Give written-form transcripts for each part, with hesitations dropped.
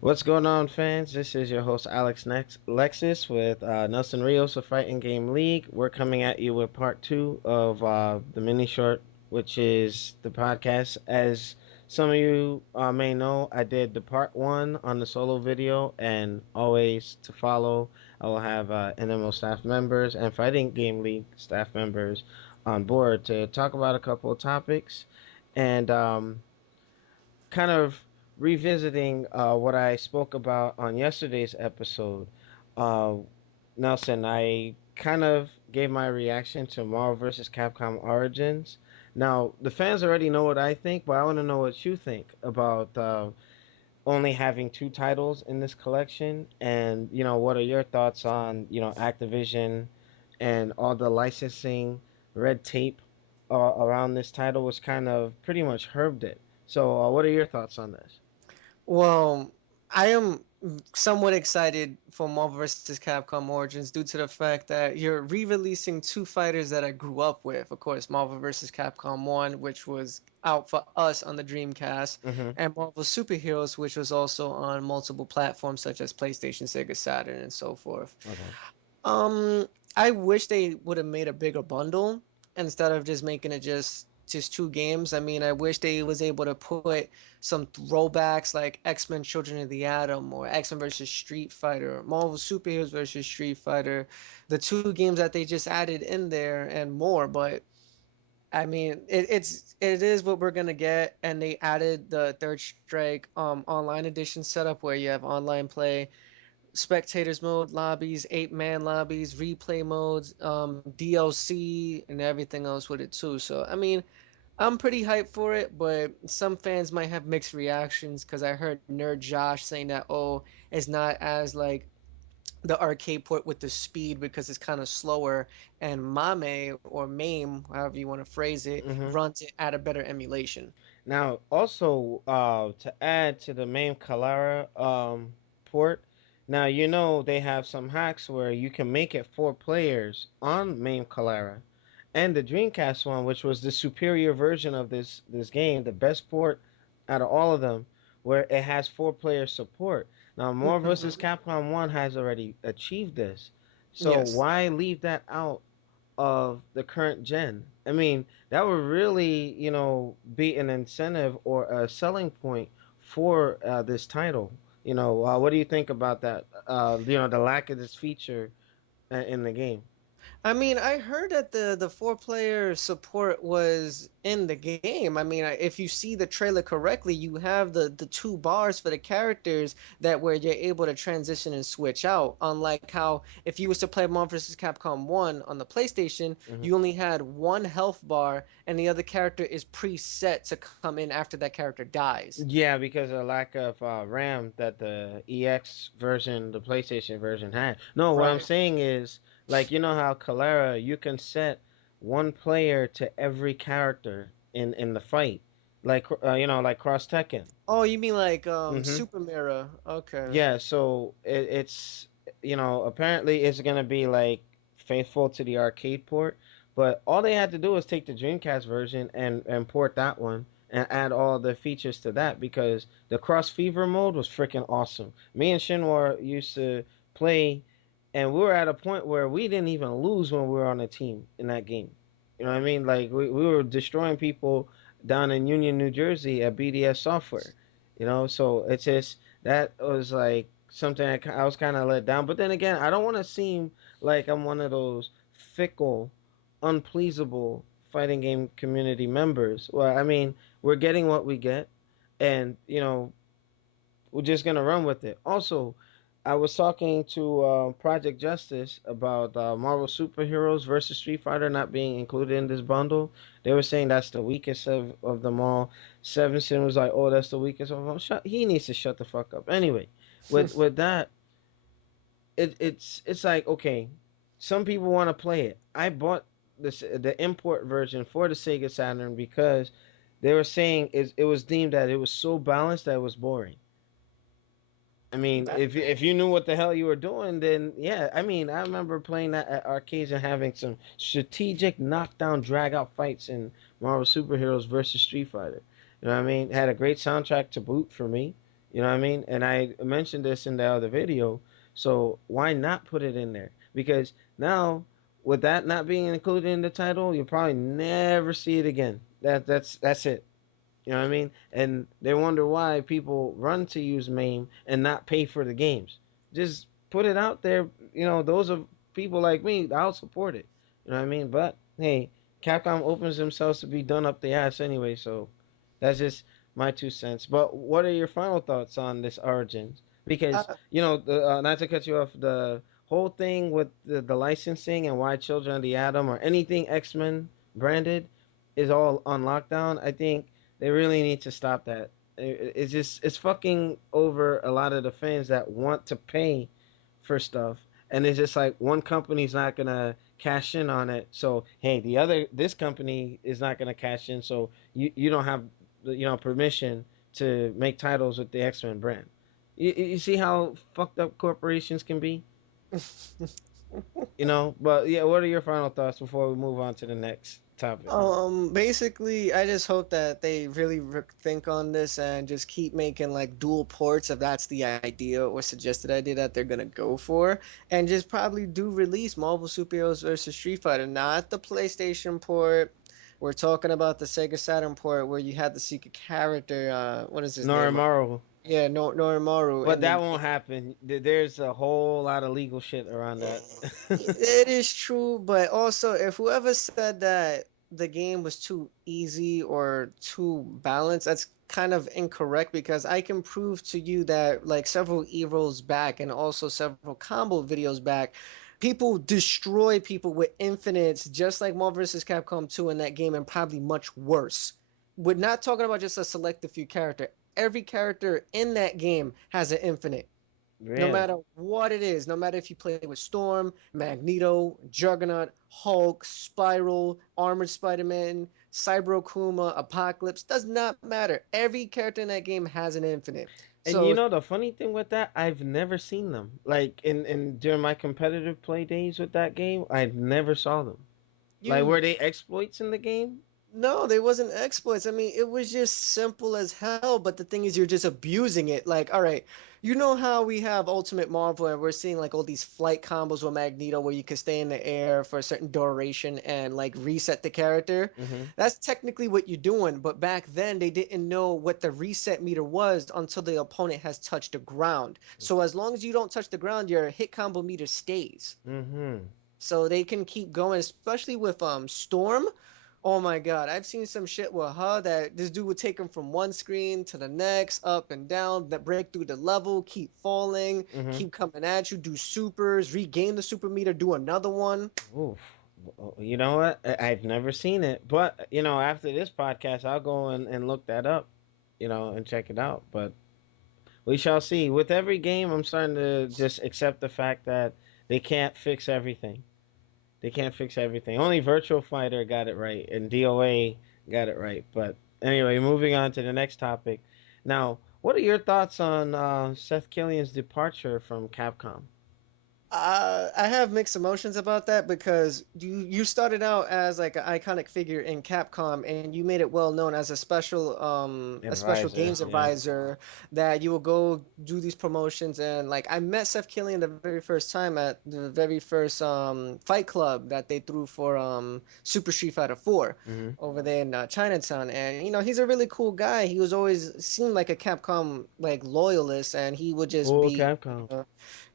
What's going on, fans? This is your host, alexlexus, with Nelson Rios of Fighting Game League. We're coming at you with part two of the mini short, which is the podcast. As some of you may know, I did the part one on the solo video, and always to follow, I will have NMO staff members and Fighting Game League staff members on board to talk about a couple of topics. And kind of revisiting what I spoke about on yesterday's episode, uh, Nelson, I kind of gave my reaction to Marvel vs. Capcom Origins. Now, the fans already know what I think, but I want to know what you think about only having two titles in this collection, and what are your thoughts on Activision and all the licensing red tape around this title, was kind of pretty much herbed it. So, what are your thoughts on this? Well, I am somewhat excited for Marvel vs. Capcom Origins due to the fact that you're re-releasing two fighters that I grew up with. Of course, Marvel vs. Capcom 1, which was out for us on the Dreamcast, Mm-hmm. and Marvel Superheroes, which was also on multiple platforms such as PlayStation, Sega Saturn, and so forth. Okay. Um, I wish they would have made a bigger bundle instead of just making it just two games. I mean, I wish they was able to put some throwbacks like X-Men Children of the Atom or X-Men versus Street Fighter, Marvel Superheroes versus Street Fighter, the two games that they just added in there and more. But I mean, it is what we're gonna get, and they added the Third Strike online edition setup where you have online play, spectators mode lobbies, 8-man lobbies, replay modes, DLC, and everything else with it too. So I mean, I'm pretty hyped for it, but some fans might have mixed reactions because I heard Nerd Josh saying that it's not as like the arcade port with the speed because it's kind of slower, and Mame or Mame, however you want to phrase it, Mm-hmm. runs it at a better emulation. Now, also, to add to the main Kalara port, now they have some hacks where you can make it four players on main Kalara, and the Dreamcast one, which was the superior version of this game, the best port out of all of them, where it has four-player support. Now, Marvel vs. Hmm. Capcom 1 has already achieved this, so Yes. why leave that out of the current gen? I mean, that would really, be an incentive or a selling point for this title. What do you think about that? The lack of this feature in the game. I mean, I heard that the four-player support was in the game. I mean, if you see the trailer correctly, you have the two bars for the characters that where you're able to transition and switch out. Unlike how if you was to play Marvel vs. Capcom 1 on the PlayStation, Hmm. you only had one health bar and the other character is preset to come in after that character dies. Yeah, because of lack of RAM that the EX version, the PlayStation version had. No, what I'm Right. saying is, like, how Calera, you can set one player to every character in the fight, like like Cross Tekken. Oh, you mean like Hmm. Super Mirror? Okay. Yeah, so it's apparently it's gonna be like faithful to the arcade port, but all they had to do was take the Dreamcast version and port that one and add all the features to that, because the Cross Fever mode was freaking awesome. Me and Shinwar used to play, and we were at a point where we didn't even lose when we were on a team in that game. You know what I mean? Like we were destroying people down in Union, New Jersey at BDS Software. So it's just that was like something I was kind of let down. But then again, I don't want to seem like I'm one of those fickle, unpleasable fighting game community members. Well, I mean, we're getting what we get, and we're just gonna run with it. Also, I was talking to Project Justice about Marvel Superheroes versus Street Fighter not being included in this bundle. They were saying that's the weakest of them all. Sevenson was like, "Oh, that's the weakest of them." He needs to shut the fuck up. Anyway, with that, it's like, okay, some people want to play it. I bought the import version for the Sega Saturn because they were saying it was deemed that it was so balanced that it was boring. I mean, That if you knew what the hell you were doing, then yeah. I mean, I remember playing that at arcades and having some strategic knockdown drag out fights in Marvel Superheroes versus Street Fighter. You know what I mean? It had a great soundtrack to boot for me. You know what I mean? And I mentioned this in the other video. So why not put it in there? Because now, with that not being included in the title, you'll probably never see it again. That's it. You know what I mean? And they wonder why people run to use MAME and not pay for the games. Just put it out there. You know, those are people like me. I'll support it. You know what I mean? But hey, Capcom opens themselves to be done up the ass anyway. So that's just my 2 cents. But what are your final thoughts on this Origins? Because Uh, not to cut you off, the whole thing with the licensing and why Children of the Atom or anything X Men branded is all on lockdown. I think they really need to stop that. It's just it's fucking over a lot of the fans that want to pay for stuff, and it's just like one company's not gonna cash in on it. So hey, this company is not gonna cash in. So you don't have permission to make titles with the X Men brand. You see how fucked up corporations can be, But yeah, what are your final thoughts before we move on to the next topic? Basically, I just hope that they really think on this and just keep making like dual ports if that's the idea or suggested idea that they're gonna go for, and just probably do release Marvel Superheroes versus Street Fighter, not the PlayStation port. We're talking about the Sega Saturn port where you had the secret character. What is his name? Norimaru. Yeah, no Norimaru But in the that won't game. happen. There's a whole lot of legal shit around that. It is true, but also if whoever said that the game was too easy or too balanced, that's kind of incorrect because I can prove to you that like several Evos back and also several combo videos back, people destroy people with infinites just like Marvel vs. Capcom 2 in that game and probably much worse. We're not talking about just a selective few character. Every character in that game has an infinite no Really? matter what it is, no matter if you play with Storm, Magneto, Juggernaut, Hulk, Spiral, Armored Spider-Man, Cyber Akuma, Apocalypse, does not matter. Every character in that game has an infinite. And So the funny thing with that, I've never seen them. Like in during my competitive play days with that game, I never saw them. Like you were they exploits in the game? No, they wasn't exploits. I mean, it was just simple as hell. But the thing is, you're just abusing it. Like, all right, you know how we have Ultimate Marvel and we're seeing like all these flight combos with Magneto where you can stay in the air for a certain duration and like reset the character. Mm-hmm. That's technically what you're doing. But back then, they didn't know what the reset meter was until the opponent has touched the ground. So as long as you don't touch the ground, your hit combo meter stays. Mm-hmm. So they can keep going, especially with Storm. Oh my god, I've seen some shit with her that this dude would take him from one screen to the next, up and down, that break through the level, keep falling, Mm-hmm. keep coming at you, do supers, regain the super meter, do another one. Oof. You know what? I've never seen it, but after this podcast, I'll go and look that up, and check it out. But we shall see. With every game, I'm starting to just accept the fact that they can't fix everything. They can't fix everything. Only Virtual Fighter got it right, and DOA got it right. But anyway, moving on to the next topic. Now, what are your thoughts on Seth Killian's departure from Capcom? I have mixed emotions about that because you started out as like an iconic figure in Capcom and you made it well known as a special Advisor, games yeah. advisor that you will go do these promotions and like I met Seth Killian the very first time at the very first Fight Club that they threw for Super Street Fighter 4 Hmm. over there in Chinatown and he's a really cool guy. He was always seemed like a Capcom like loyalist and he would just Oh, be Capcom.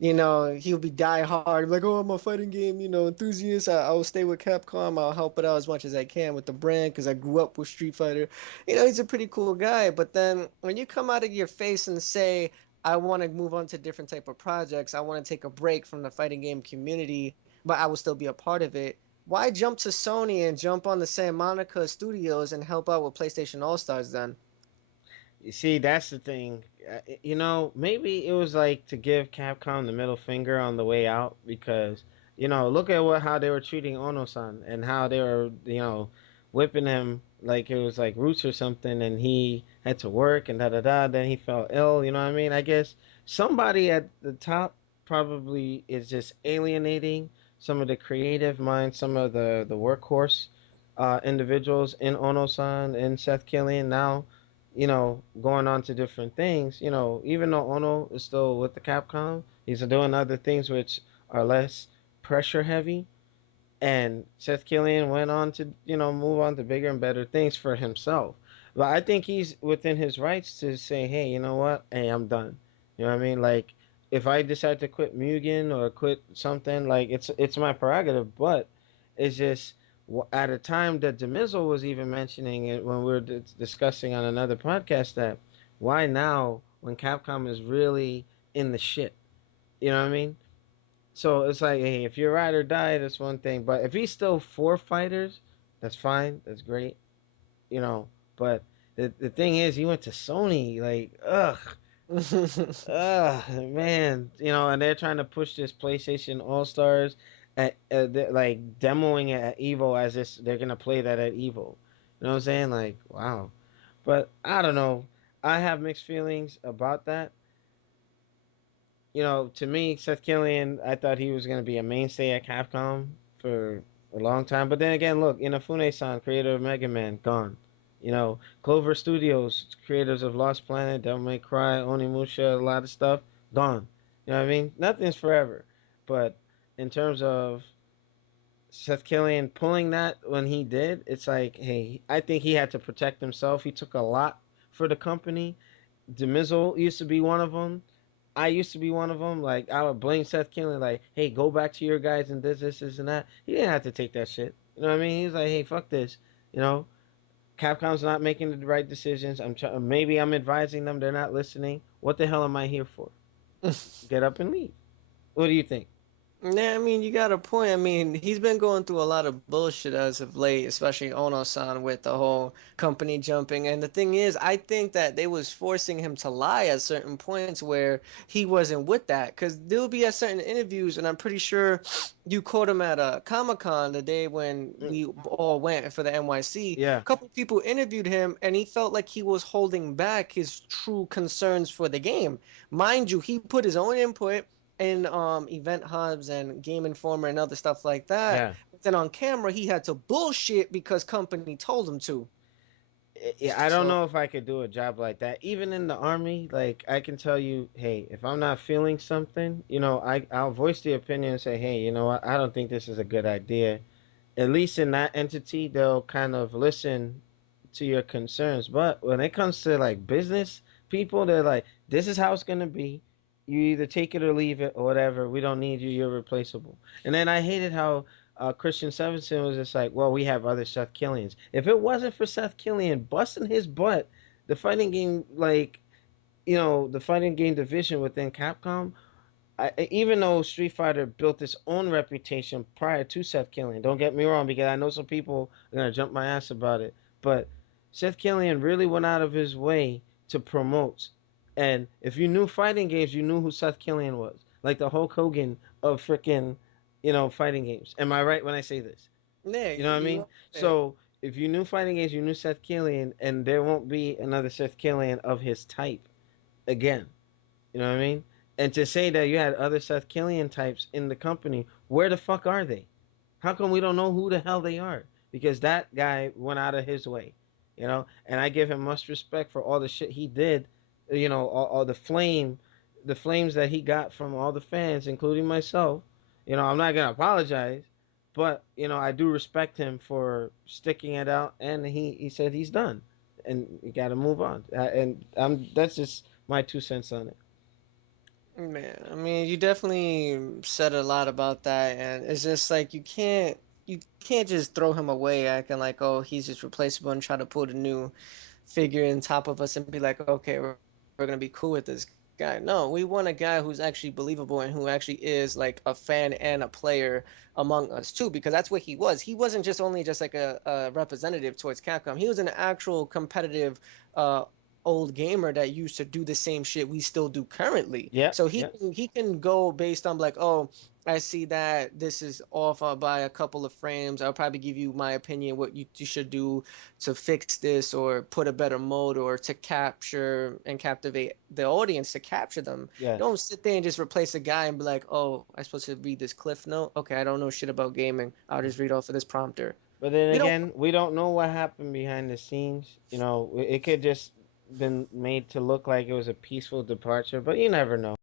he'll be die hard, like, oh, I'm a fighting game, enthusiast. I'll stay with Capcom. I'll help it out as much as I can with the brand because I grew up with Street Fighter. He's a pretty cool guy. But then when you come out of your face and say, I want to move on to different type of projects, I want to take a break from the fighting game community, but I will still be a part of it. Why jump to Sony and jump on the Santa Monica Studios and help out with PlayStation All Stars then? You see, that's the thing. Maybe it was like to give Capcom the middle finger on the way out because, look at how they were treating Ono-san and how they were, whipping him like it was like roots or something, and he had to work and da da da. Then he fell ill. You know what I mean? I guess somebody at the top probably is just alienating some of the creative minds, some of the workhorse individuals in Ono-san and Seth Killian now going on to different things. Even though Ono is still with the Capcom, he's doing other things which are less pressure heavy. And Seth Killian went on to, move on to bigger and better things for himself. But I think he's within his rights to say, hey, you know what? Hey, I'm done. You know what I mean? Like, if I decide to quit Mugen or quit something, like it's my prerogative. But it's just at a time that Demizel was even mentioning it when we were discussing on another podcast that why now when Capcom is really in the shit. You know what I mean? So it's like, hey, if you're ride or die, that's one thing. But if he's still four fighters, that's fine. That's great. You know. But the thing is, he went to Sony. Like, man. And they're trying to push this PlayStation All Stars like demoing it at Evo as if they're gonna play that at Evo. You know what I'm saying? Like, wow. But I don't know. I have mixed feelings about that. To me, Seth Killian, I thought he was going to be a mainstay at Capcom for a long time. But then again, look, Inafune-san, creator of Mega Man, gone. Clover Studios, creators of Lost Planet, Devil May Cry, Onimusha, a lot of stuff, gone. You know what I mean? Nothing's forever. But in terms of Seth Killian pulling that when he did, it's like, hey, I think he had to protect himself. He took a lot for the company. Demizel used to be one of them. I used to be one of them. Like I would blame Seth Killian, like, "Hey, go back to your guys and this, and that." He didn't have to take that shit. You know what I mean? He's like, "Hey, fuck this." You know, Capcom's not making the right decisions. Maybe I'm advising them. They're not listening. What the hell am I here for? Get up and leave. What do you think? Yeah, I mean, you got a point. I mean, he's been going through a lot of bullshit as of late, especially Ono-san with the whole company jumping. And the thing is, I think that they was forcing him to lie at certain points where he wasn't with that. Because there'll be at certain interviews, and I'm pretty sure you caught him at a Comic-Con the day when Mm, we all went for the NYC. yeah, A couple people interviewed him, and he felt like he was holding back his true concerns for the game. Mind you, he put his own input in event hubs and Game Informer and other stuff like that. yeah. But then on camera, he had to bullshit because company told him to. I don't So know if I could do a job like that. Even in the army, like I can tell you, hey, if I'm not feeling something, I'll voice the opinion and say, hey, you know what, I don't think this is a good idea. At least in that entity, they'll kind of listen to your concerns. But when it comes to like business people, they're like, this is how it's gonna be. You either take it or leave it or whatever. We don't need you. You're replaceable. And then I hated how Christian Sevenson was just like, well, we have other Seth Killians. If it wasn't for Seth Killian busting his butt, the fighting game, like, the fighting game division within Capcom, even though Street Fighter built its own reputation prior to Seth Killian, don't get me wrong, because I know some people are gonna jump my ass about it, but Seth Killian really went out of his way to promote. And if you knew fighting games, you knew who Seth Killian was, like the Hulk Hogan of freaking, fighting games. Am I right when I say this? yeah, You know what I you mean? So if you knew fighting games, you knew Seth Killian, and there won't be another Seth Killian of his type again. You know what I mean? And to say that you had other Seth Killian types in the company, where the fuck are they? How come we don't know who the hell they are? Because that guy went out of his way, And I give him much respect for all the shit he did, all the flames that he got from all the fans, including myself. I'm not gonna apologize, but I do respect him for sticking it out, and he said he's done, and you got to move on. And that's just my 2 cents on it. man. I mean, you definitely said a lot about that, and it's just like you can't just throw him away acting like, oh, he's just replaceable and try to put a new figure in top of us and be like, okay, we're gonna be cool with this guy. No, we want a guy who's actually believable and who actually is like a fan and a player among us too, because that's what he was. He wasn't just only just like a representative towards Capcom. He was an actual competitive uh old gamer that used to do the same shit we still do currently. Yep, So yep. he can go based on like, oh, I see that this is off by a couple of frames. I'll probably give you my opinion what you should do to fix this or put a better mode or to capture and captivate the audience to capture them. Yes. Don't sit there and just replace a guy and be like, oh, I'm supposed to read this cliff note. Okay, I don't know shit about gaming. I'll just read off of this prompter. But then We don't. again, we don't know what happened behind the scenes. It could just been made to look like it was a peaceful departure, but you never know.